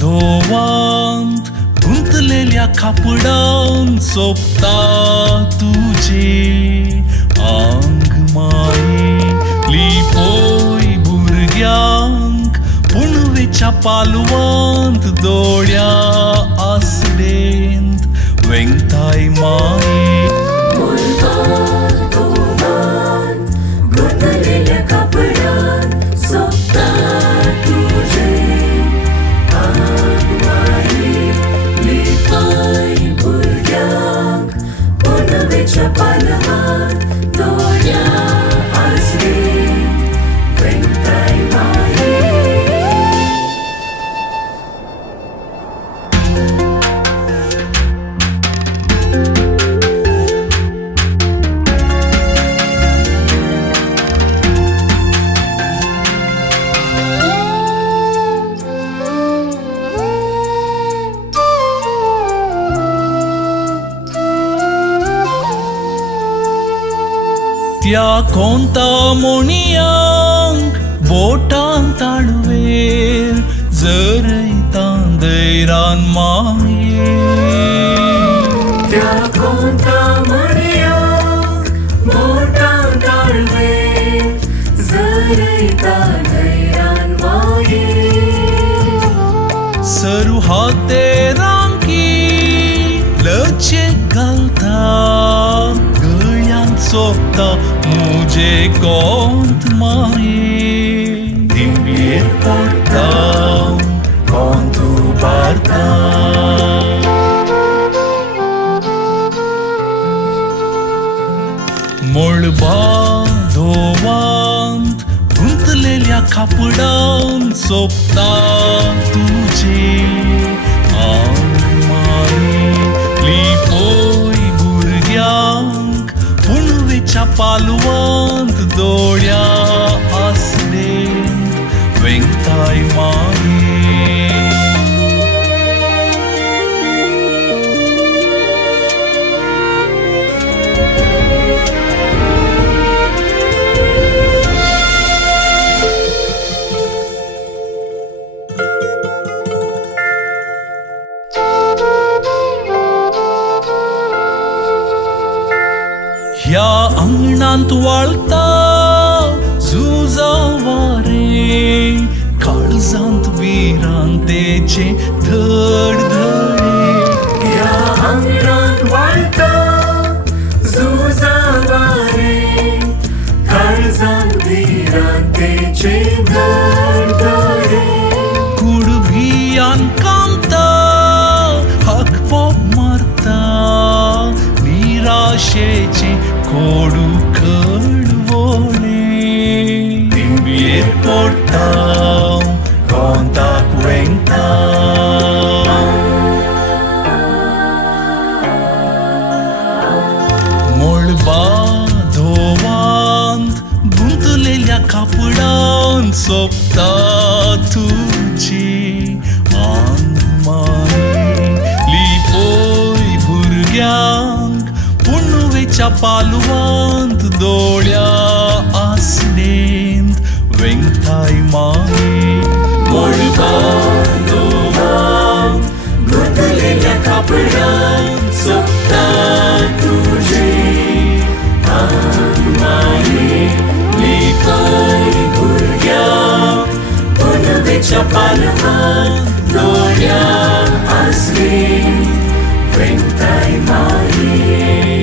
धोवांत गुंतलेल्या कापडांत सोबता तुझे आंग माये लिपोय भुरग्यांक पुणवेच्या पालवांत दोळ्या आसलेंत वेंगताय माये त्या कोणता मोणियांक बोटां ताळवेर जरयतां दैरान माये त्या कोणता मोणियांक बोटां ताळवेर जरयतां दैरान माये सरू हातेरांकी लचे घालता सोबता मुझे कोंत माये दिंबीर पडटा कोंत उबारता मळबा धोवांत गुंतलेल्या कापडांत सोबता तुझे आंग माये लिपोय भुरग्यांक पुणवेच्या पालवांत दोळ्या आसलेंत वेंगताय माये ह्या अंगणांत वाळता झुजा वारे काळजांत विरांतेचे धडधडे ह्या अंगणांत वाळता झुजा वारे काळजांत विरांतेचे धडधडे कुडभियान कामता हाकपोप मारता निराशेचे कोडू कडवोळे दिंबीर पडटा कोंताक वेंगता मळबा धोवांत गुंतलेल्या कापडांत सोबता तुझे आंग माये लिपोय भुरग्यांक पुणवेच्या पालवांत दोळ्या आसलेंत वेंगताय माये मळबा धोवांत गुंतलेल्या कापडांत सोबता तुझे आंग माये लिपोय भुरग्यांक पुणवेच्या पालवांत दोळ्या आसलेंत वेंगताय माये